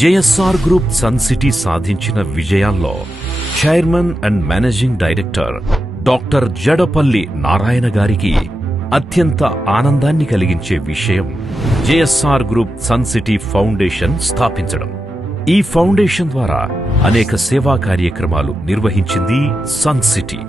JSR group Sun City సాధించిన విజయాల్లో chairman and managing director doctor Jadapalli Narayana గారికి అత్యంత ఆనందాన్ని కలిగించే విషయం JSR group Sun City foundation స్థాపించడం. ఈ ఫౌండేషన్ ద్వారా అనేక సేవా కార్యక్రమాలు నిర్వహించింది సన్ సిటీ.